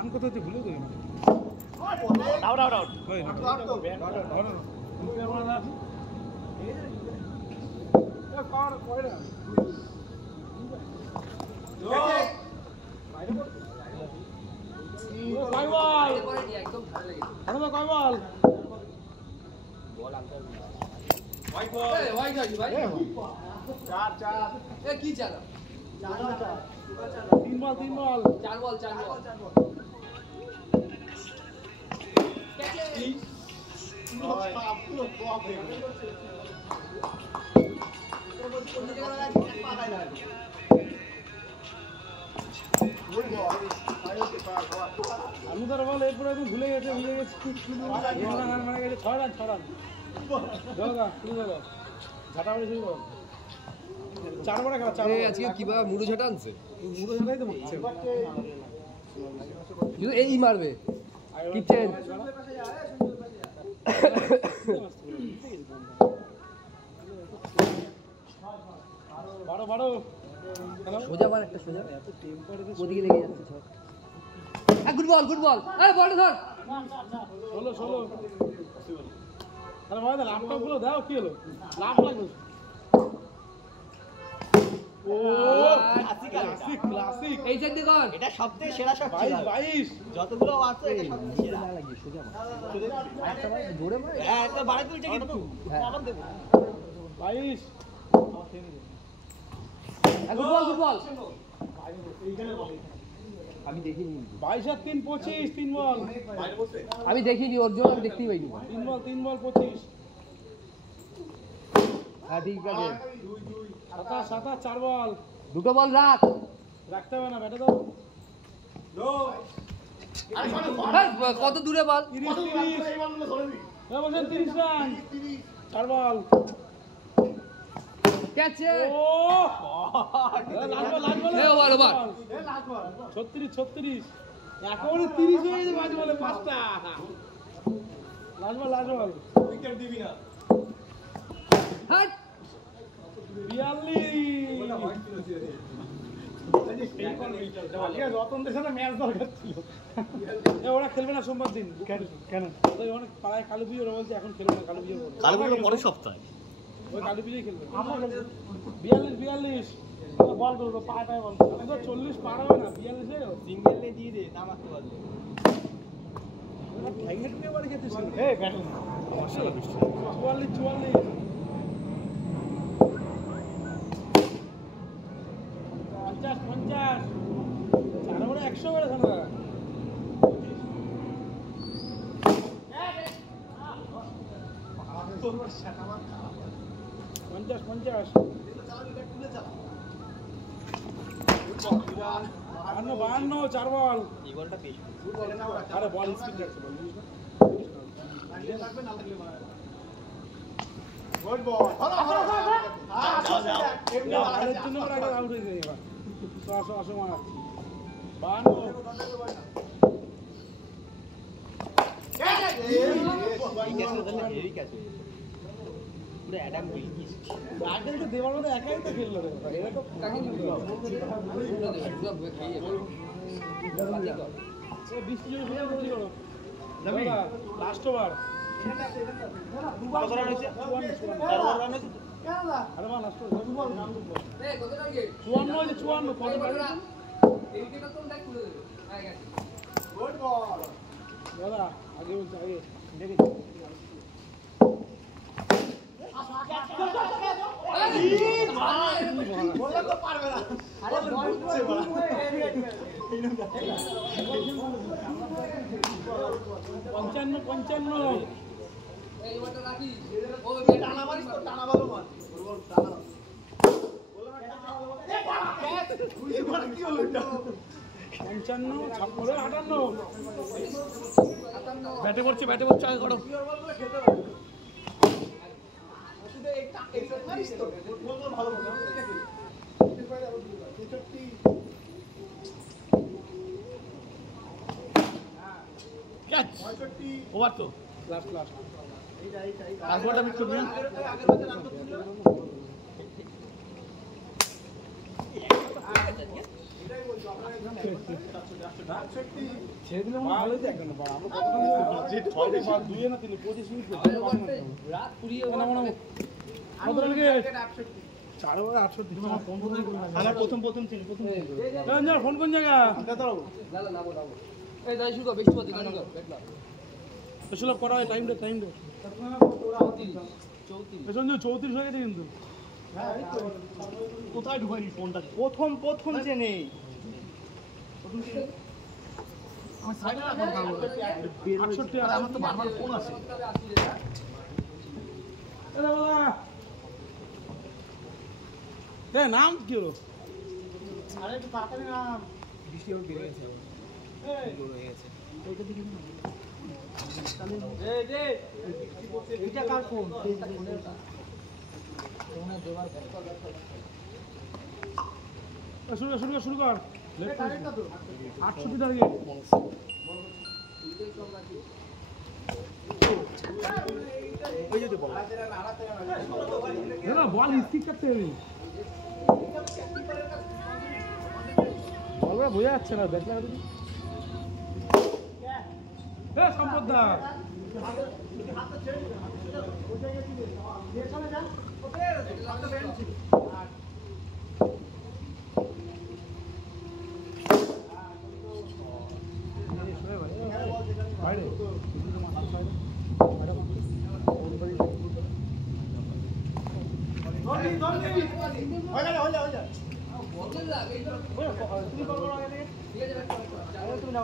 Run কত হচ্ছে ভুলে গেল আউট আউট আউট ওই না কর কই না কয় বল একদম ভালো লাগে আরে কয় বল বল আনতে ভাই বল এই ভাই গাই ভাই চার চার এ কি চালা তিন বল চার বল পুরো টপ হয়ে গেল আমি তোর বল এরপরে একদম ভুলে গেছি মানে গেছে 6 রান দাদা শুরু করো ঝাঁটা মারি শুরু করো 4 বড় খেলা 4 এই আজকে কিভাবে মুড়ো ঝাঁটা আনছে মুড়ো ঝাঁটাই তো মারছে কিন্তু এই মারবে কিচেন বারো সোজা মার একটা সোজা ওদিকে লেগে যাচ্ছে সব গুড বল আরে বলটা ধর 16 আরে ভাই ল্যাপটপ গুলো দাও কি হলো লাভ লাগবে ও ক্লাসিক এই সাইড দিয়ে কর এটা সবথেকে সেরা শট ছিল 22 যতগুলো আছে এটা সবথেকে সেরা লাগিয়ে সোজা মার একটা মার জোরে মার হ্যাঁ এটা বাড়াই তুলছে কিন্তু হ্যাঁ। আবার দেব 22 গুড বল আমি দেখিনি 22 আর 3 25 3 বল আমি দেখিনি ওর জন্য আমি দেখতেই পাইনি 3 বল 25 হ্যাঁ ঠিক আছে 27 4 বল দুটো বল রাখ রাখতে হবে না ব্যাটে দাও কত দূরে বল 30 রান 4 বল ক্যাচে ও লাস্ট বল এ ওভার 36 একেবারে 30 হয়ে গেছে মাঝ বলে পাঁচটা লাস্ট বল উইকেট দিবি না হাট 42 রতনদের সাথে ম্যাচ দরকার ছিল ওরা খেলবে না সোমবার দিন কেন তো অনেক পাড়ায় কালী পুজো ওরা বলছে এখন খেলবে না কালী পুজো পরের সপ্তাহে ওই কালী পুজোই খেলবে 42 বল করবো পায় বল 40 পার হবে না 42 সিঙ্গেলে দিয়ে দে না মারতে পারবে ঠ্যাঙ্গেট নিয়ে বাড়ি খেতে ছিল 50 চার ওভারে 100 বেড়ে থাকা 50 52 4 বল এই বলটা পেয়েছি আরে বল স্পিড যাচ্ছে গুড বল আরের জন্য আগে আউট হয়ে যায় এবার আসো মারা 52 হেরি ক্যাচ পুরো অ্যাডাম গিলকিস আগে তো দেওয়ার মধ্যে একাই তো খেললো রে এরা তো কাকে দিবি বৃষ্টি জোরে শুরু করে দিল লাস্ট ওভার কত রান হয়েছে 54 রান হয়েছে আরে মা লাস্ট কত টার্গেট 54 হয়েছে 54 কত পারে এই দিকে তো দেখ খুলে দেবে হ্যাঁ গেছে গুড বল দাদা আগে বলছে আগে দেখি বললে তো পারবে না আরে বল হচ্ছে বল 55 এই ওটা রাখি ও টানা মারিস তো টানা ভালো মার বল টানা বল কি হলো এটা 55 56 58 ব্যাটে পড়ছে আগে করো ভালো ক্যাচ ওভার তো লাস্ট আগোটা মিট করবি না ছেড়ে দিলে মনে ভালোই দেখবেন না আমরা কতক্ষণ দুই না তিন 25 মিনিট রাত পুরিয়ে কত রান গে 4 ওভারে 68 তোমার ফোন কোথায় করবে আমার প্রথম ছিল ফোন কোন জায়গা দাঁড়াও নাবো এই দাই শুরু কর বেশি পথ দিকে কর দেখলা এসব করা হয় টাইম দে 34 হয়ে গেছে কিন্তু কোথায় ঢুকাইনি ফোনটা প্রথম যে নেই আমার সাইডে রাখো 68 আর আমার তো বারবার ফোন আসে এ বাবা এ নাম কি হলো আরে একটু তাড়াতাড়ি নাম বৃষ্টি আবার বেড়ে গেছে এই বড় হয়ে গেছে এই যে এটা কার ফোন ফোনে দেওয়ার শুরু কর 68 টার্গেট ওই যদি বল না বল স্টিক করতে হবে বলবা বোঝা যাচ্ছে না ব্যাট লাগা দিবি এ সম্পদদা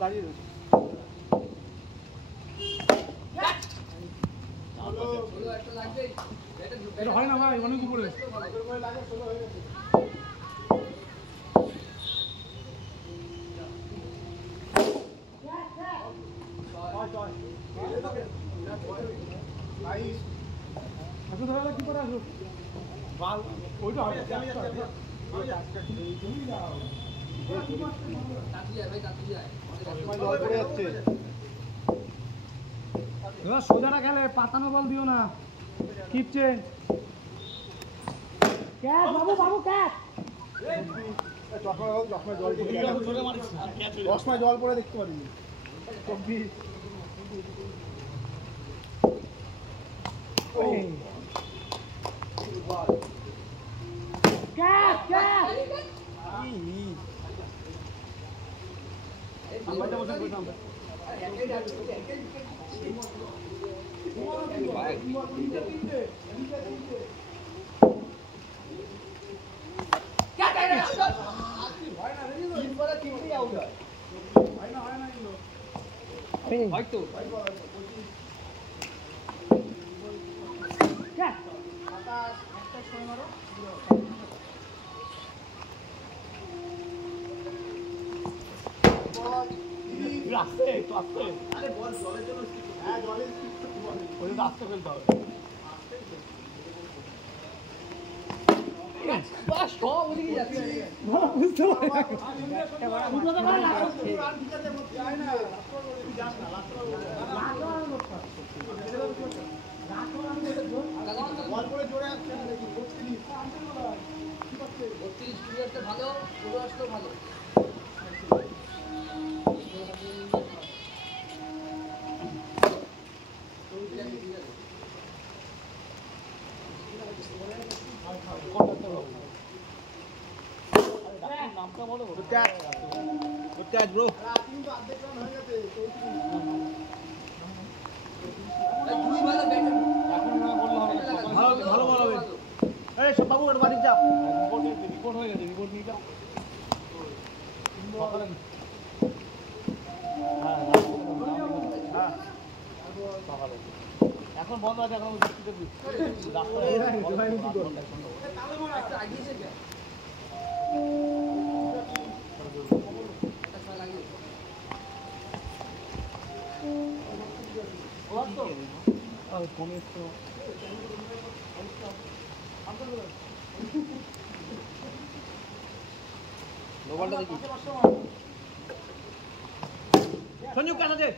বাইরে এটা হয় না ভাই অনেক উপরে আসো দাদা কি করে আসো বাল ওইটা হবে সোজাটা খেলে পাতানো বল দিও না কিপ চেঞ্জ ক্যাচ বাবু ক্যাচ চশমায় জল পড়ে দেখতে পারিনি হয়তো রাস্তে আরে বল জলের জন্য হ্যাঁ জলের ওই রাস্তা ফেলতে হবে বাস সব ওদিকে যাচ্ছে বুঝতে পারি ভালো পুরো আসলো ভালো নামটা বলো ক্যাচ ব্রো দুই ভালো ব্যাটার এখন না বললে হবে না ভালো ভালো হবে এই সব বাবু ওর বাড়ি যা রিপোর্ট হয়ে গেছে রিপোর্ট নিয়ে যাও এখন বন্ধ আছে এখন একটা আগিয়েছে কে একটা ছয় লাগিয়ে মোবাইলটা দেখি সঞ্জু কাজ আছে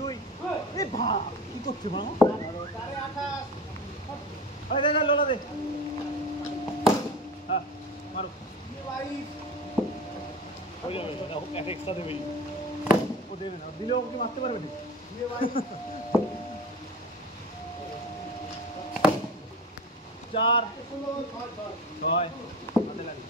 দুই এ ভা কি করছে মা আরে দে লোলা দে হ্যাঁ মারো হয়ে যাবে এক এক্সট্রা দেবে ও দেবে না দিলেও কি মারতে পারবে না চার ছয় হাতে লাগে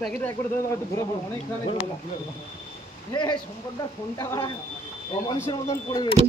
প্যাকেটে একবারে ধরে হয়তো ঘুরে পড়বো অনেক সম্পদটার ফোনটা অমানুষের মতন পড়ে রয়েছে